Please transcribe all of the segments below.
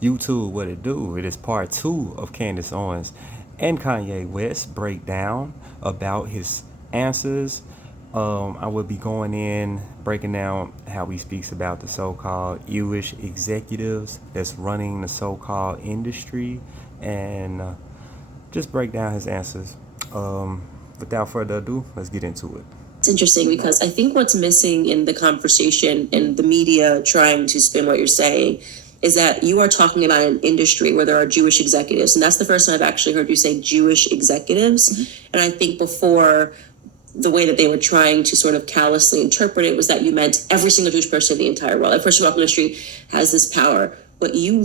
YouTube, what it do? It is part 2 of Candace Owens and Kanye West breakdown about his answers. I will be going in, breaking down how he speaks about the so-called Iewish executives that's running the so-called industry, and just break down his answers. Without further ado, let's get into it. It's interesting because I think what's missing in the conversation and the media trying to spin what you're saying is that you are talking about an industry where there are Jewish executives. And that's the first time I've actually heard you say Jewish executives. Mm-hmm. And I think before, the way that they were trying to sort of callously interpret it was that you meant every single Jewish person in the entire world. Like, first of all, industry has this power. But you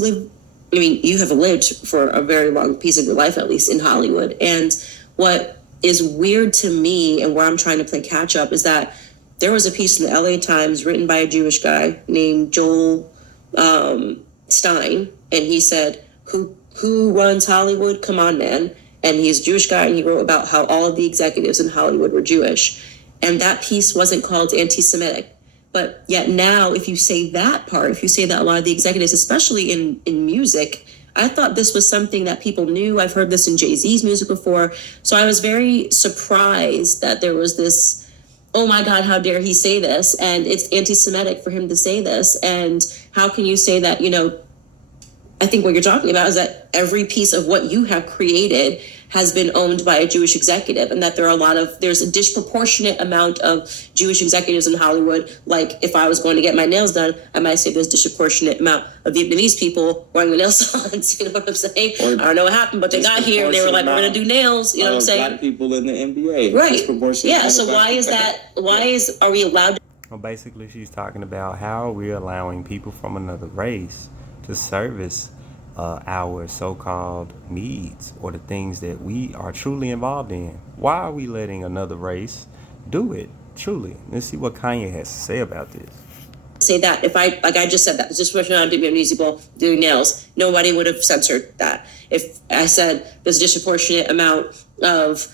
have lived for a very long piece of your life, at least in Hollywood. And what is weird to me, and where I'm trying to play catch up, is that there was a piece in the LA Times written by a Jewish guy named Joel Stein, and he said, who runs Hollywood? Come on, man. And he's a Jewish guy, and he wrote about how all of the executives in Hollywood were Jewish. And that piece wasn't called anti-Semitic. But yet now, if you say that part, if you say that a lot of the executives, especially in music, I thought this was something that people knew. I've heard this in JayZ's music before. So I was very surprised that there was this, oh my God, how dare he say this? And it's anti-Semitic for him to say this. And how can you say that, I think what you're talking about is that every piece of what you have created has been owned by a Jewish executive, and that there's a disproportionate amount of Jewish executives in Hollywood. Like, if I was going to get my nails done, I might say there's a disproportionate amount of Vietnamese people wearing the nail salons. You know what I'm saying? Or I don't know what happened, but they got here and they were like, we're going to do nails. You know what I'm saying? Black people in the NBA. Right. Yeah, so why is that? Are we allowed to? Well, basically, she's talking about how we're allowing people from another race to service our so-called needs, or the things that we are truly involved in. Why are we letting another race do it? Truly. Let's see what Kanye has to say about this. Say that if I just said that, just working on Vietnamese people doing nails, nobody would have censored that. If I said there's a disproportionate amount of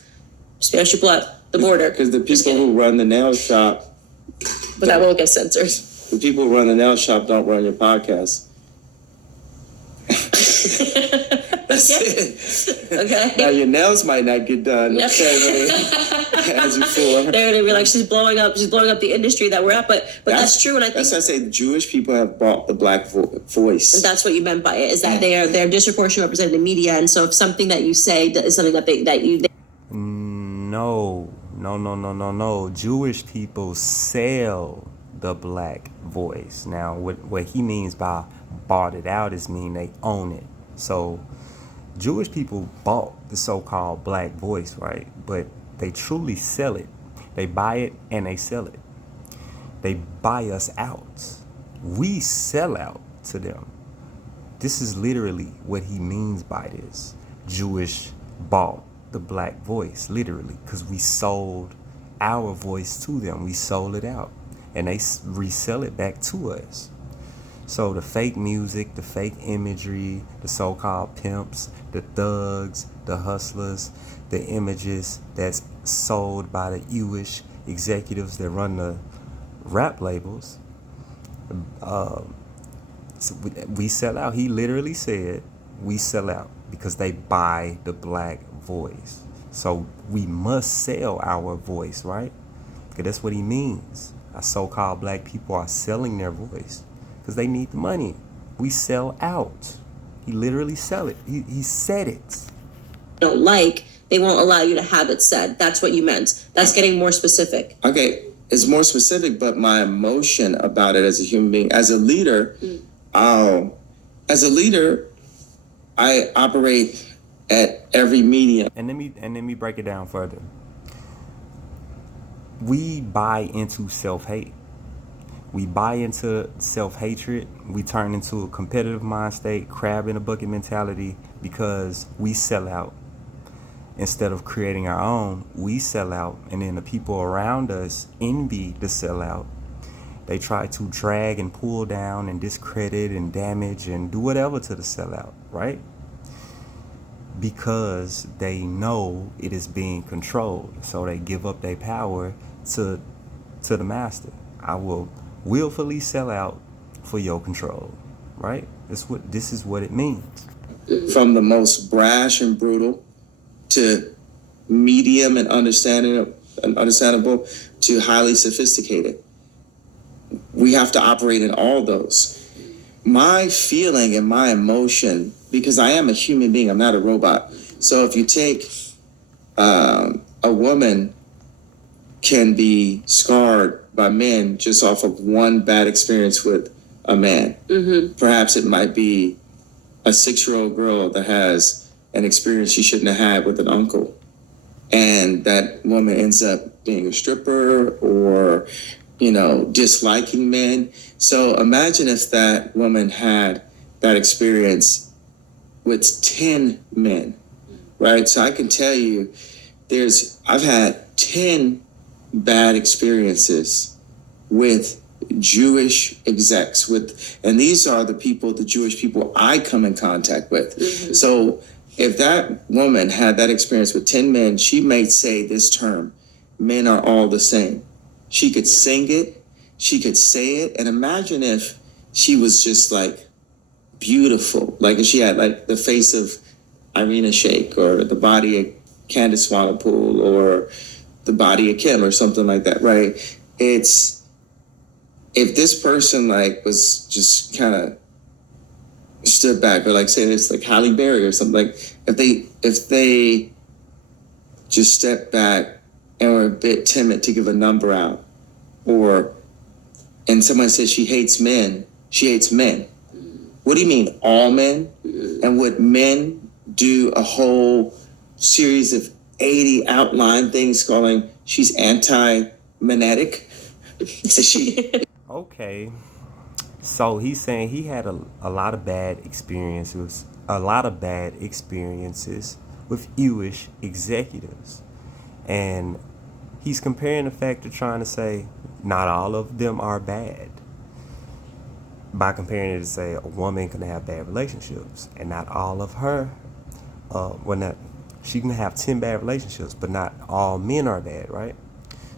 Spanish people at the border, because the people who run the nail shop, but that won't get censored. The people who run the nail shop don't run your podcast. That's it. Okay. Now your nails might not get done as before. They're gonna be like, she's blowing up the industry that we're at. But that's true, and I think that's why I say the Jewish people have bought the black voice. And that's what you meant by it, is that they're disproportionately represented in the media, and so if something that you say is something that No. Jewish people sell the black voice. Now, what he means by bought it out is mean they own it. So Jewish people bought the so-called black voice, right? But they truly sell it. They buy it and they sell it. They buy us out. We sell out to them. This is literally what he means by this. Jewish bought the black voice, literally, because we sold our voice to them. We sold it out, and they resell it back to us. So the fake music, the fake imagery, the so-called pimps, the thugs, the hustlers, the images that's sold by the Iewish executives that run the rap labels, so we sell out. He literally said we sell out because they buy the black voice. So we must sell our voice, right? Because that's what he means. Our so-called black people are selling their voice because they need the money. We sell out. He literally sell it. He said it. Don't like, they won't allow you to have it said. That's what you meant. That's getting more specific. Okay, it's more specific, but my emotion about it as a human being, as a leader, I operate at every medium. And let me break it down further. We buy into self-hate. We buy into self-hatred. We turn into a competitive mind state, crab in a bucket mentality, because we sell out. Instead of creating our own, we sell out, and then the people around us envy the sellout. They try to drag and pull down and discredit and damage and do whatever to the sellout, right? Because they know it is being controlled. So they give up their power to the master. I will willfully sell out for your control, right? This is what it means. From the most brash and brutal to medium and understandable to highly sophisticated. We have to operate in all those. My feeling and my emotion, because I am a human being, I'm not a robot. So if you take a woman can be scarred by men just off of one bad experience with a man. Mm-hmm. Perhaps it might be a 6-year-old girl that has an experience she shouldn't have had with an uncle. And that woman ends up being a stripper or, disliking men. So imagine if that woman had that experience with 10 men, right? So I can tell you I've had 10 bad experiences with Jewish execs and these are the Jewish people I come in contact with. Mm-hmm. So if that woman had that experience with 10 men, she may say this term, men are all the same. She could sing it, she could say it, and imagine if she was just like beautiful, like if she had like the face of Irina Shayk or the body of Candice or the body of Kim or something like that, right? It's, if this person like was just kind of stood back, or like saying it's like Halle Berry or something, like if they just stepped back and were a bit timid to give a number out, and someone says she hates men. What do you mean, all men? And would men do a whole series of 80 outline things calling she's anti-magnetic? Okay. So he's saying he had a lot of bad experiences with Iewish executives. And he's comparing the fact of trying to say not all of them are bad by comparing it to say a woman can have bad relationships and not all of her, she can have 10 bad relationships, but not all men are bad, right?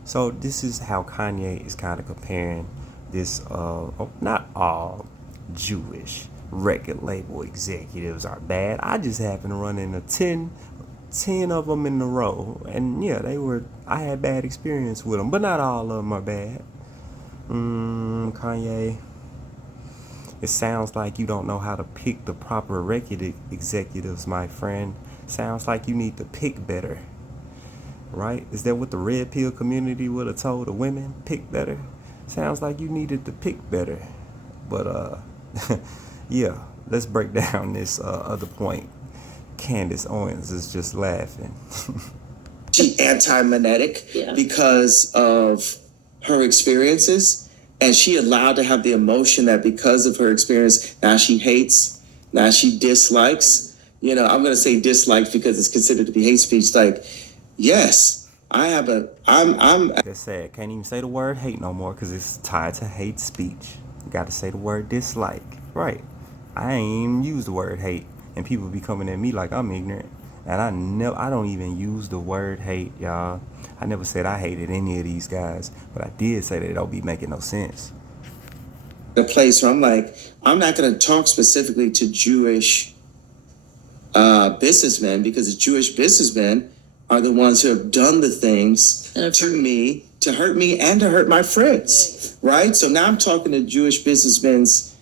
So this is how Kanye is kind of comparing this, not all Jewish record label executives are bad. I just happened to run into 10 of them in a row, and yeah, I had bad experience with them, but not all of them are bad. Kanye, it sounds like you don't know how to pick the proper record executives, my friend. Sounds like you need to pick better, right? Is that what the red pill community would have told the women? Pick better? Sounds like you needed to pick better. But yeah, let's break down this other point. Candace Owens is just laughing. She anti-magnetic because of her experiences, and she allowed to have the emotion that because of her experience, now she hates, now she dislikes. I'm going to say dislikes because it's considered to be hate speech. Like, yes, I'm That's sad. Can't even say the word hate no more because it's tied to hate speech. You got to say the word dislike. Right. I ain't even use the word hate, and people be coming at me like I'm ignorant. And I don't even use the word hate, y'all. I never said I hated any of these guys, but I did say that it don't be making no sense. The place where I'm like, I'm not going to talk specifically to Jewish businessmen, because the Jewish businessmen are the ones who have done the things to me, to hurt me and to hurt my friends, right? So now I'm talking to Jewish businessmen's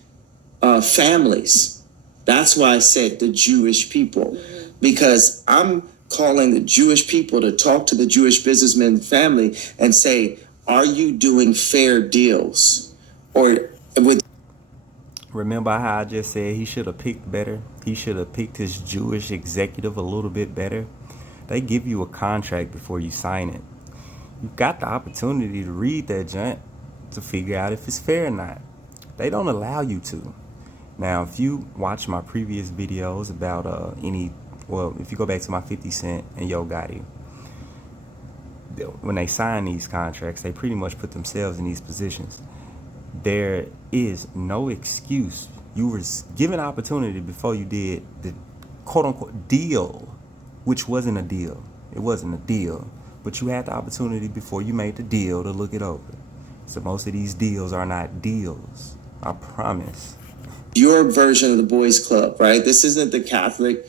families. That's why I said the Jewish people, because I'm calling the Jewish people to talk to the Jewish businessman family and say, are you doing fair deals? Or with Remember how I just said he should have picked better? He should have picked his Jewish executive a little bit better. They give you a contract before you sign it. You've got the opportunity to read that junk to figure out if it's fair or not. They don't allow you to. Now, if you watch my previous videos about if you go back to my 50 Cent and Yo Gotti, when they sign these contracts, they pretty much put themselves in these positions. There is no excuse. You were given opportunity before you did the quote-unquote deal, which wasn't a deal. It wasn't a deal. But you had the opportunity before you made the deal to look it over. So most of these deals are not deals. I promise. Your version of the boys club, right? This isn't the Catholic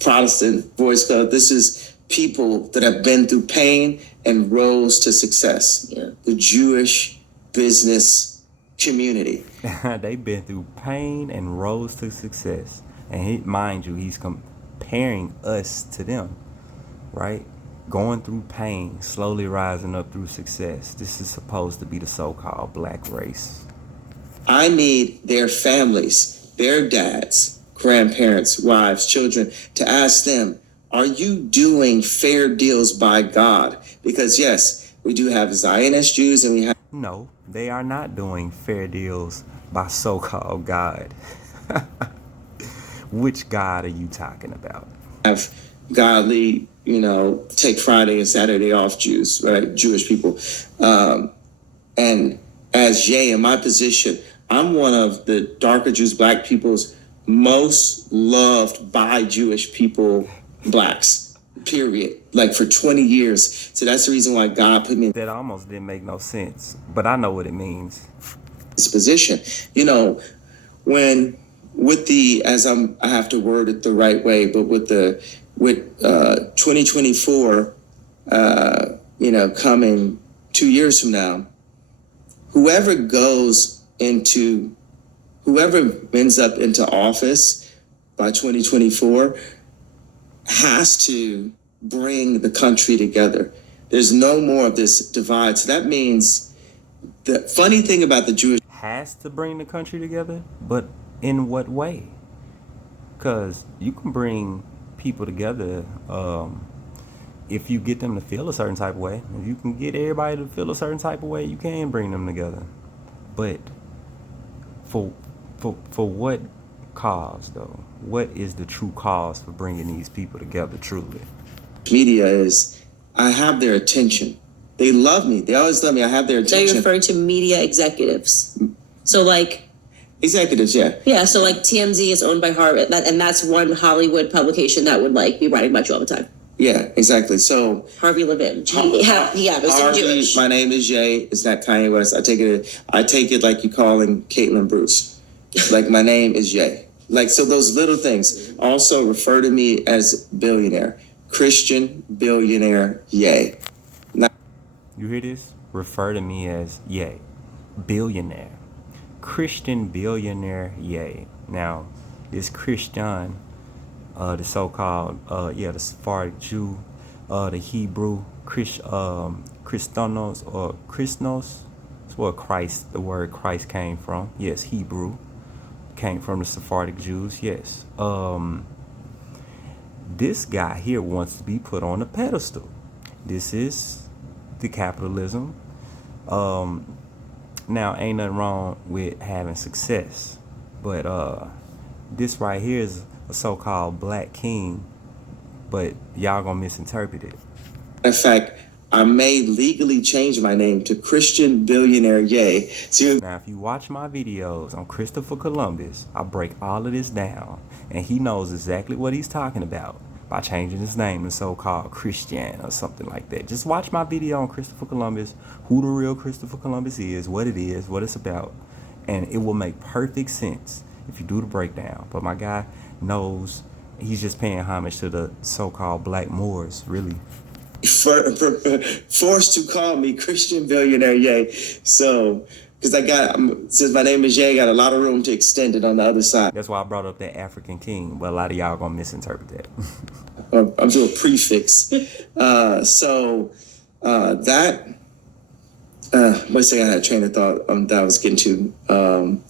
Protestant boys club. This is people that have been through pain and rose to success. Yeah. The Jewish business community. They've been through pain and rose to success. And mind you, he's comparing us to them, right? Going through pain, slowly rising up through success. This is supposed to be the so-called black race. I need their families, their dads, grandparents, wives, children, to ask them, are you doing fair deals by God? Because yes, we do have Zionist Jews and we have... No, they are not doing fair deals by so-called God. Which God are you talking about? Have godly, take Friday and Saturday off Jews, right? Jewish people. And as Jay, in my position, I'm one of the darker Jews, black people's most loved by Jewish people, blacks, period. Like for 20 years. So that's the reason why God put me in That almost didn't make no sense, but I know what it means. this position. I have to word it the right way, but with 2024, coming 2 years from now, whoever ends up into office by 2024 has to bring the country together. There's no more of this divide. So that means the funny thing about the Jewish... Has to bring the country together, but in what way? Because you can bring people together if you get them to feel a certain type of way. If you can get everybody to feel a certain type of way, you can bring them together. But for what cause, though? What is the true cause for bringing these people together truly? Media is, I have their attention. They love me. They always love me. I have their So attention. you're referring to media executives. So like... Executives, yeah. Yeah, so like TMZ is owned by Harvard, and that's one Hollywood publication that would like be writing about you all the time. Yeah, exactly. So Harvey Levin. Mr. Jewish. My name is Jay. It's not Kanye West. I take it like you calling Caitlyn Bruce. Like my name is Jay. Like, so those little things. Also refer to me as billionaire. Christian billionaire, yay. You hear this? Refer to me as yay. Billionaire. Christian billionaire, yay. Now, this Christian, the so-called, the Sephardic Jew, the Hebrew, Christonos, or Christos, that's where the word Christ came from. Yes, Hebrew, came from the Sephardic Jews, yes. This guy here wants to be put on a pedestal. This is the capitalism. Now, ain't nothing wrong with having success, but this right here is a so-called black king, but y'all gonna misinterpret it. In fact, I may legally change my name to Christian Billionaire Yay. Now, if you watch my videos on Christopher Columbus, I break all of this down, and he knows exactly what he's talking about by changing his name to so-called Christian or something like that. Just watch my video on Christopher Columbus, who the real Christopher Columbus is, what it's about, and it will make perfect sense if you do the breakdown. But my guy knows he's just paying homage to the so-called black Moors, really. Forced to call me Christian Billionaire Yay. So, because since my name is Jay, I got a lot of room to extend it on the other side. That's why I brought up that African king, but a lot of y'all gonna misinterpret that. I'm doing a prefix. Let's say I had a train of thought that I was getting to.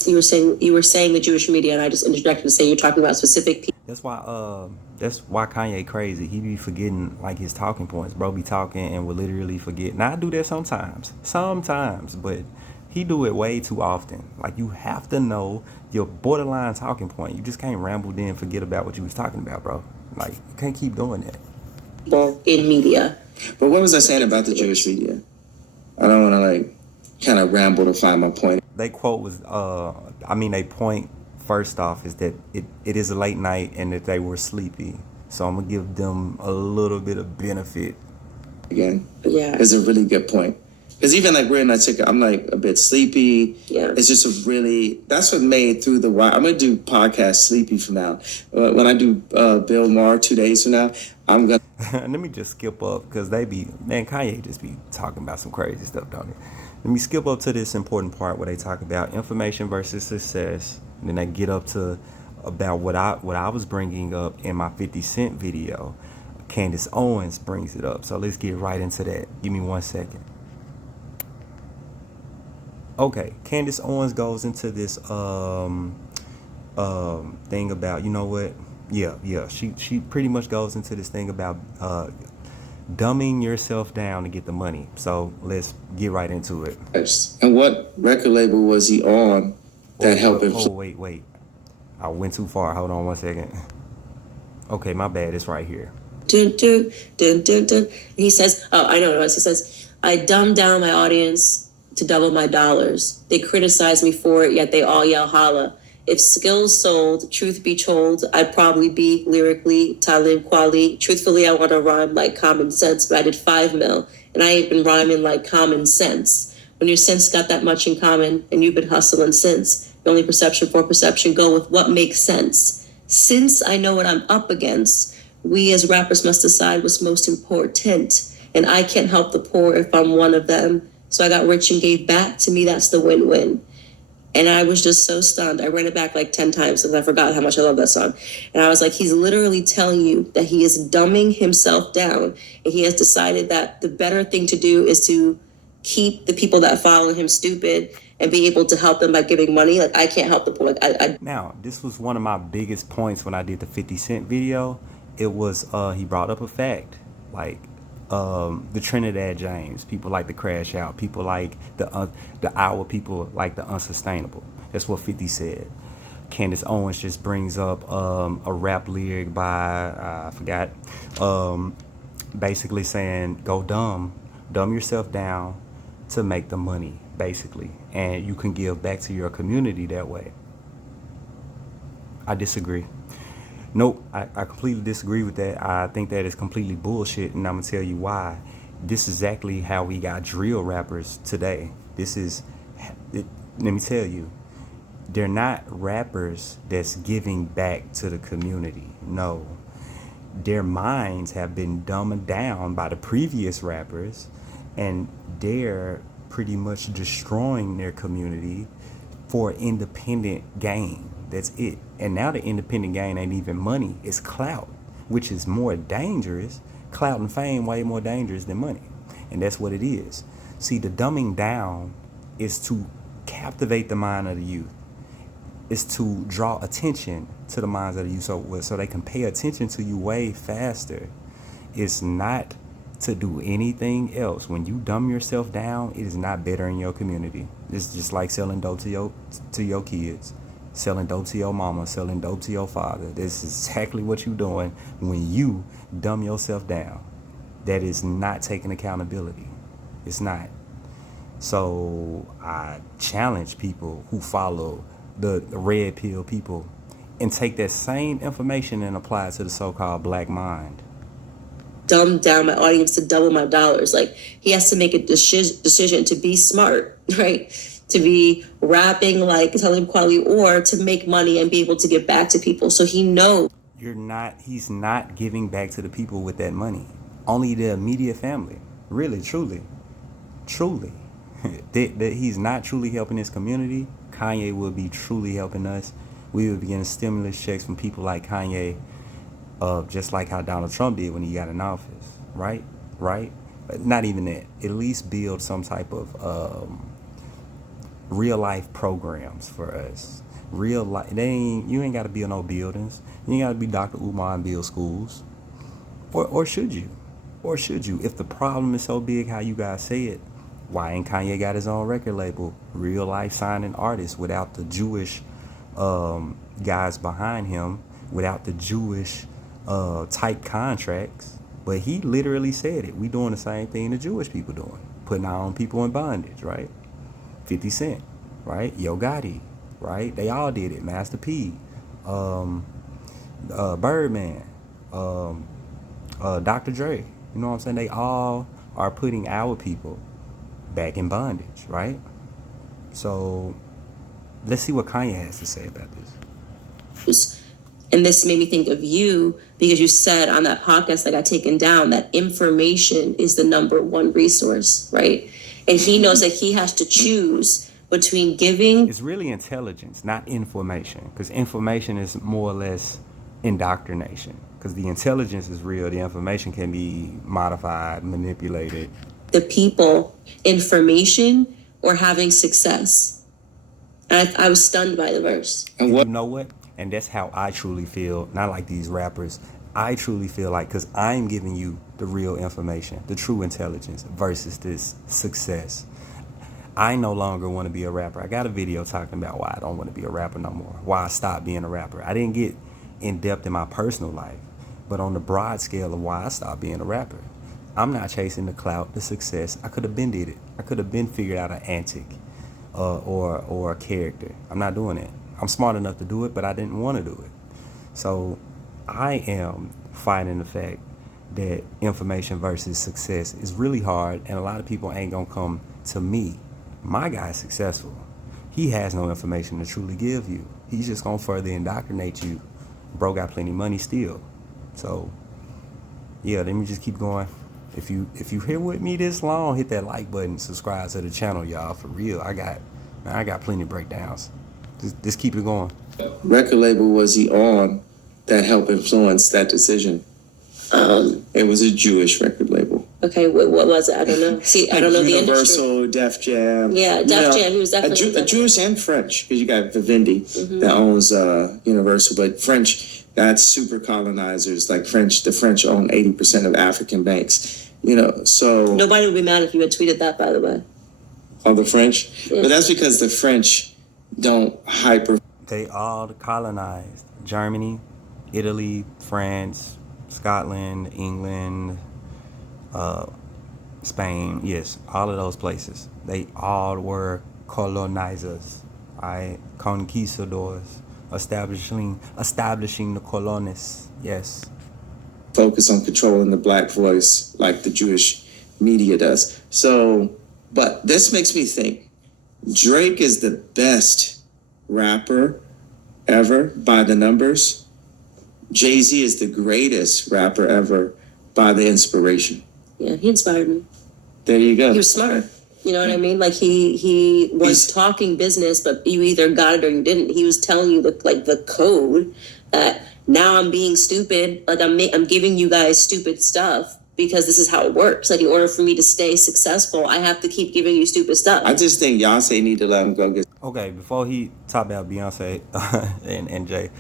You were saying the Jewish media, and I just interjected to say you're talking about specific people. That's why Kanye crazy. He be forgetting like his talking points. Bro be talking and will literally forget. Now I do that sometimes, but he do it way too often. Like, you have to know your borderline talking point. You just can't ramble then forget about what you was talking about, bro. Like, you can't keep doing that. People in media. But what was I saying about the Jewish media? I don't want to kind of ramble to find my point. They quote was, they point first off is that it is a late night and that they were sleepy. So I'm gonna give them a little bit of benefit. Again, yeah, it's a really good point. Because even like we're in that ticket, I'm like a bit sleepy. Yeah. It's just that's what made Through the Wire. I'm going to do podcast sleepy from now. When I do Bill Maher 2 days from now, I'm going to. Let me just skip up because Kanye just be talking about some crazy stuff, don't he? Let me skip up to this important part where they talk about information versus success. And then they get up to about what I was bringing up in my 50 Cent video. Candace Owens brings it up. So let's get right into that. Give me 1 second. Okay, Candace Owens goes into this thing about, you know what? Yeah. She pretty much goes into this thing about dumbing yourself down to get the money. So let's get right into it. And what record label was he on that helped him? Oh, wait. I went too far. Hold on 1 second. Okay, my bad. It's right here. Dun, dun, dun, dun, dun. And he says, I know what it was. He says, I dumbed down my audience to double my dollars. They criticize me for it, yet they all yell holla. If skills sold, truth be told, I'd probably be lyrically Talib Kweli. Truthfully, I want to rhyme like common sense, but I did 5 mil, and I ain't been rhyming like common sense. When your sense got that much in common, and you've been hustling since, the only perception for perception go with what makes sense. Since I know what I'm up against, we as rappers must decide what's most important, and I can't help the poor if I'm one of them. So I got rich and gave back. To me, that's the win-win. And I was just so stunned. I ran it back like 10 times because I forgot how much I love that song. And I was like, he's literally telling you that he is dumbing himself down. And he has decided that the better thing to do is to keep the people that follow him stupid and be able to help them by giving money. Like, I can't help the poor. Now, this was one of my biggest points when I did the 50 Cent video. It was, he brought up a fact. Like, the Trinidad James, people like to crash out, people like the Iowa people like the unsustainable. That's what 50 said. Candace Owens just brings up a rap lyric by I forgot, basically saying go dumb yourself down to make the money, basically, and you can give back to your community that way. I disagree. Nope, I completely disagree with that. I think that is completely bullshit, and I'm going to tell you why. This is exactly how we got drill rappers today. Let me tell you, they're not rappers that's giving back to the community. No, their minds have been dumbed down by the previous rappers, and they're pretty much destroying their community for independent gain. That's it. And now the independent gain ain't even money. It's clout, which is more dangerous. Clout and fame way more dangerous than money. And that's what it is. See, the dumbing down is to captivate the mind of the youth. It's to draw attention to the minds of the youth so they can pay attention to you way faster. It's not to do anything else. When you dumb yourself down, it is not better in your community. It's just like selling dope to your kids. Selling dope to your mama, selling dope to your father. This is exactly what you're doing when you dumb yourself down. That is not taking accountability. It's not. So I challenge people who follow the red pill people and take that same information and apply it to the so-called black mind. Dumb down my audience to double my dollars. Like, he has to make a decision to be smart, right? To be rapping like Talib Kweli, or to make money and be able to give back to people. So he knows. He's not giving back to the people with that money. Only the immediate family. Really, truly. that he's not truly helping his community. Kanye will be truly helping us. We will be getting stimulus checks from people like Kanye, just like how Donald Trump did when he got in office. Right? But not even that. At least build some type of real life programs for us. Real life. You ain't got to build no buildings. You ain't got to be Dr. Umar and build schools. Or should you? If the problem is so big how you guys say it, why ain't Kanye got his own record label? Real life signing artists without the Jewish guys behind him, without the Jewish type contracts. But he literally said it. We doing the same thing the Jewish people doing. Putting our own people in bondage, right? 50 Cent, right? Yo Gotti, right? They all did it. Master P, Birdman, Dr. Dre. You know what I'm saying? They all are putting our people back in bondage, right? So let's see what Kanye has to say about this. And this made me think of you because you said on that podcast that got taken down that information is the number one resource, right? And he knows that he has to choose between giving. It's really intelligence, not information, because information is more or less indoctrination. Because the intelligence is real, the information can be modified, manipulated. The people information or having success. And I was stunned by the verse. And you know what? And that's how I truly feel, not like these rappers. I truly feel like, because I'm giving you the real information, the true intelligence versus this success. I no longer want to be a rapper. I got a video talking about why I don't want to be a rapper no more, why I stopped being a rapper. I didn't get in depth in my personal life, but on the broad scale of why I stopped being a rapper. I'm not chasing the clout, the success. I could have been did it. I could have been figured out an antic or a character. I'm not doing it. I'm smart enough to do it, but I didn't want to do it. So I am fighting the fact that information versus success is really hard, and a lot of people ain't gonna come to me. My guy's successful. He has no information to truly give you. He's just gonna further indoctrinate you. Bro got plenty of money still. So yeah, let me just keep going. If you here with me this long, hit that like button, subscribe to the channel, y'all. For real, I got plenty of breakdowns. Just keep it going. Record label was he on that helped influence that decision? It was a Jewish record label. Okay, what was it? I don't know. See, I don't know the industry. Universal, Def Jam. Yeah, Def Jam. He was definitely a Jewish and French, because you got Vivendi that owns Universal, but French, that's super colonizers. Like the French own 80% of African banks. So nobody would be mad if you had tweeted that, by the way. Oh, the French, but that's because the French don't hyper. They all colonized Germany, Italy, France, Scotland, England, Spain. Yes, all of those places. They all were colonizers, conquistadors, establishing the colonies. Yes. Focus on controlling the black voice like the Jewish media does. So, but this makes me think Drake is the best rapper ever by the numbers. JayZ is the greatest rapper ever by the inspiration. Yeah, he inspired me. There you go. He was smart. You know what I mean? Like he was talking business, but you either got it or you didn't. He was telling you the code that now I'm being stupid. Like I'm giving you guys stupid stuff because this is how it works. Like in order for me to stay successful, I have to keep giving you stupid stuff. I just think Beyonce need to let him go get. Okay, before he talk about Beyonce and Jay,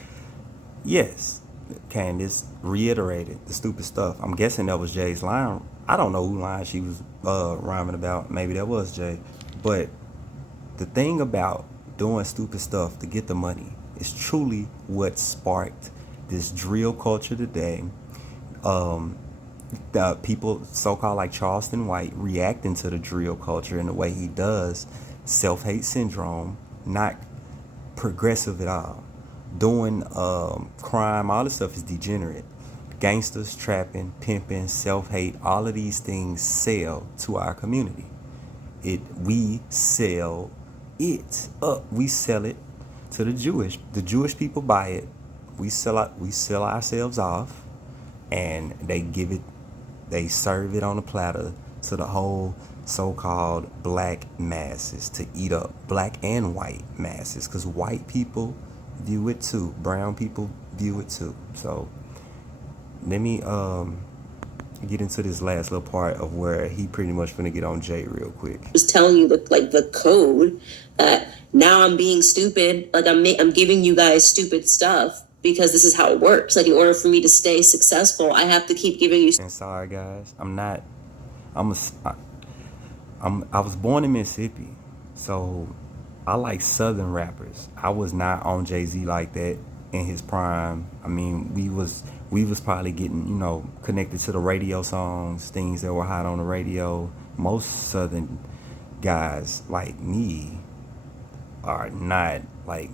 yes, Candice reiterated the stupid stuff. I'm guessing that was Jay's line. I don't know who line she was rhyming about. Maybe that was Jay. But the thing about doing stupid stuff to get the money is truly what sparked this drill culture today. The people so-called like Charleston White reacting to the drill culture in the way he does, self-hate syndrome, not progressive at all. Doing crime, all this stuff is degenerate. Gangsters, trapping, pimping, self-hate, all of these things sell to our community. We sell it up. We sell it to the Jewish. The Jewish people buy it. We sell ourselves off, and they serve it on a platter to the whole so-called black masses to eat up. Black and white masses, because white people view it too. Brown people view it too. So let me get into this last little part of where he pretty much finna get on Jay real quick. I was telling you the code that now I'm being stupid. Like I'm giving you guys stupid stuff because this is how it works. Like in order for me to stay successful, I have to keep giving you. And sorry guys, I was born in Mississippi, so I like Southern rappers. I was not on JayZ like that in his prime. I mean, we was probably getting, connected to the radio songs, things that were hot on the radio. Most Southern guys like me are not like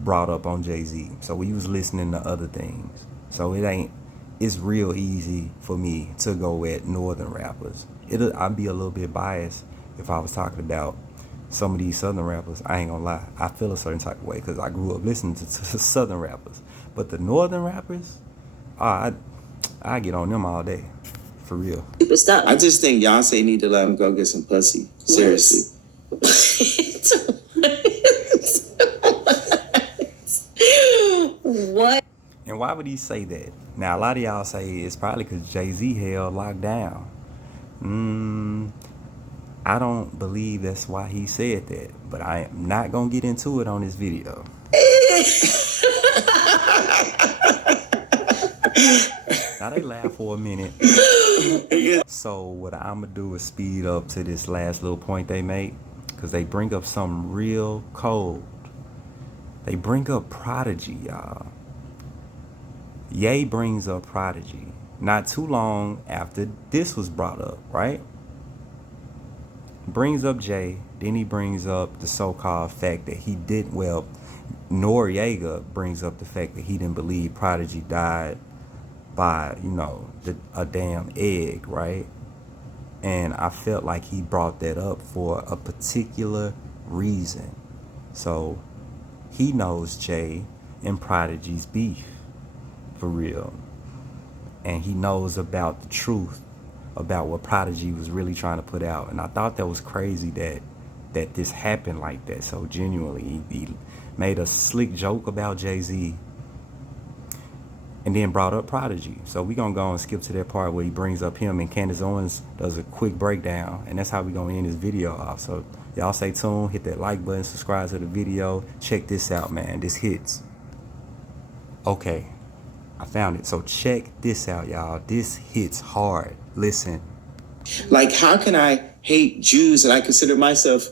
brought up on JayZ. So we was listening to other things. So it's real easy for me to go at northern rappers. I'd be a little bit biased if I was talking about some of these southern rappers. I ain't gonna lie, I feel a certain type of way because I grew up listening to southern rappers. But the northern rappers, I get on them all day, for real. Stupid stuff. I just think Yonsei need to let him go get some pussy. Seriously. What? And why would he say that? Now, a lot of y'all say it's probably because JayZ held locked down. I don't believe that's why he said that, but I am not going to get into it on this video. Now, they laugh for a minute. So what I'm going to do is speed up to this last little point they make, because they bring up something real cold. They bring up Prodigy, y'all. Ye brings up Prodigy not too long after this was brought up, right? Brings up Jay, then he brings up the so-called fact that he didn't, well, Noriega brings up the fact that he didn't believe Prodigy died by, you know, a damn egg, right? And I felt like he brought that up for a particular reason. So he knows Jay and Prodigy's beef, for real. And he knows about the truth about what Prodigy was really trying to put out. And I thought that was crazy that this happened like that. So genuinely, he made a slick joke about JayZ and then brought up Prodigy. So we gonna go and skip to that part where he brings up him, and Candace Owens does a quick breakdown, and that's how we gonna end this video off. So y'all stay tuned, hit that like button, subscribe to the video. Check this out, man. This hits. Okay, I found it. So check this out, y'all. This hits hard. Listen. Like, how can I hate Jews and I consider myself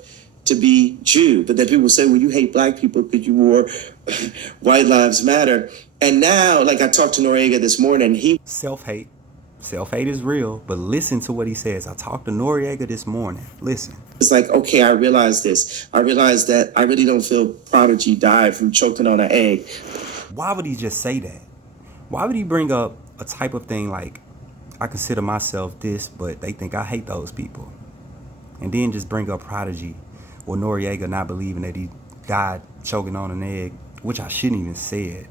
to be Jew? But then people say, well, you hate black people because you wore White Lives Matter. And now, like, I talked to Noriega this morning. He Self-hate. Self-hate is real, but listen to what he says. I talked to Noriega this morning. Listen. It's like, okay, I realized this. I realized that I really don't feel Prodigy died from choking on an egg. Why would he just say that? Why would he bring up a type of thing like, I consider myself this, but they think I hate those people? And then just bring up Prodigy or Noriega not believing that he died choking on an egg, which I shouldn't even say it.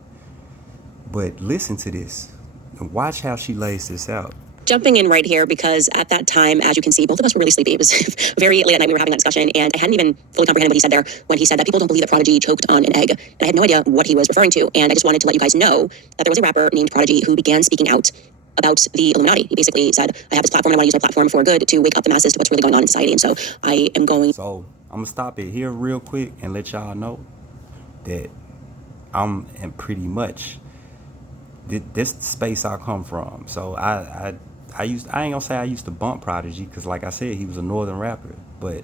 But listen to this and watch how she lays this out. Jumping in right here, because at that time, as you can see, both of us were really sleepy. It was very late at night. We were having that discussion, and I hadn't even fully comprehended what he said there when he said that people don't believe that Prodigy choked on an egg. And I had no idea what he was referring to. And I just wanted to let you guys know that there was a rapper named Prodigy who began speaking out about the Illuminati. He basically said, I have this platform, and I want to use my platform for good to wake up the masses to what's really going on in society. And so I am going. So I'm going to stop it here real quick and let y'all know that I'm pretty much this space I come from. So I ain't gonna say I used to bump Prodigy, because like I said, he was a northern rapper, but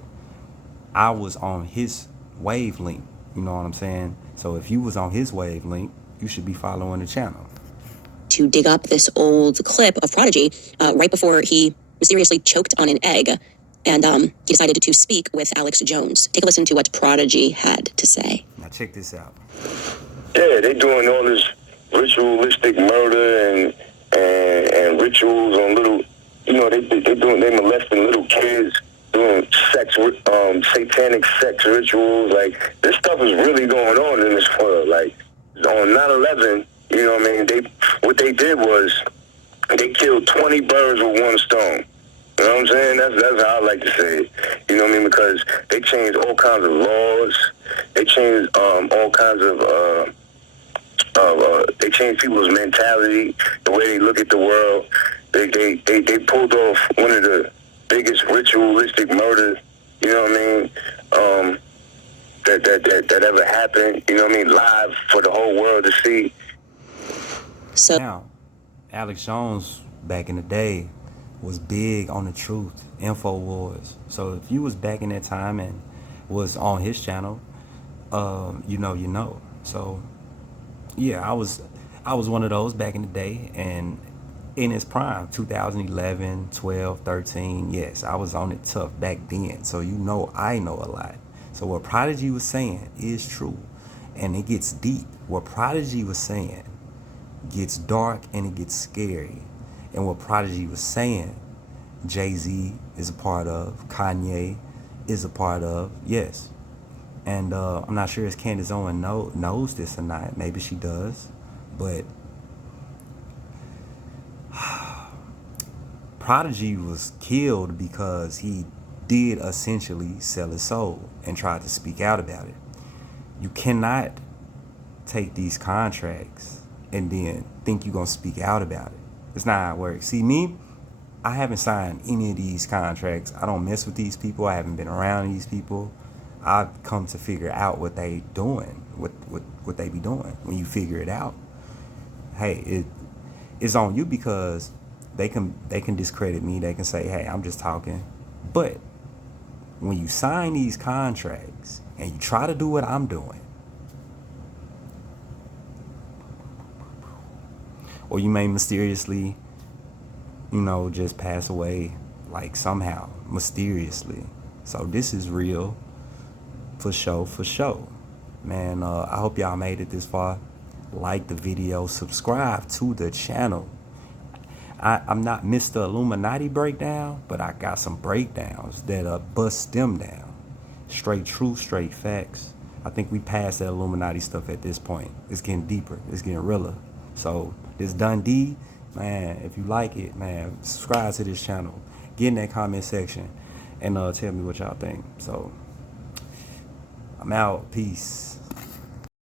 I was on his wavelength, you know what I'm saying? So if you was on his wavelength, you should be following the channel. To dig up this old clip of Prodigy right before he mysteriously choked on an egg, and he decided to speak with Alex Jones. Take a listen to what Prodigy had to say. Now check this out. Yeah, they doing all this ritualistic murder and rituals on little, you know, they molesting little kids, doing satanic sex rituals. Like, this stuff is really going on in this world. Like, on 9/11, you know what I mean? What they did was they killed 20 birds with one stone. You know what I'm saying? That's how I like to say it. You know what I mean? Because they changed all kinds of laws. They changed all kinds of they changed people's mentality, the way they look at the world. They pulled off one of the biggest ritualistic murders, you know what I mean, that ever happened, you know what I mean, live for the whole world to see. So Now, Alex Jones back in the day was big on the truth, InfoWars. So if you was back in that time and was on his channel, you know. So yeah, I was one of those back in the day, and in his prime, 2011, 12, 13, yes, I was on it tough back then. So I know a lot. So what Prodigy was saying is true, and it gets deep. What Prodigy was saying gets dark and it gets scary. And what Prodigy was saying, JayZ is a part of, Kanye, is a part of, yes. And I'm not sure if Candace Owens knows this or not. Maybe she does. But Prodigy was killed because he did essentially sell his soul and tried to speak out about it. You cannot take these contracts and then think you're going to speak out about it. It's not how it works. See, me, I haven't signed any of these contracts. I don't mess with these people. I haven't been around these people. I've come to figure out what they doing, what they be doing. When you figure it out, hey, it's on you, because they can discredit me. They can say, hey, I'm just talking. But when you sign these contracts and you try to do what I'm doing, or you may mysteriously, just pass away, like somehow, mysteriously. So this is real, for sure. Man, I hope y'all made it this far. Like the video, subscribe to the channel. I'm not Mr. Illuminati breakdown, but I got some breakdowns that bust them down. Straight truth, straight facts. I think we passed that Illuminati stuff at this point. It's getting deeper. It's getting realer. So this DUNDEE, man, if you like it, man, subscribe to this channel. Get in that comment section and tell me what y'all think. So I'm out. Peace.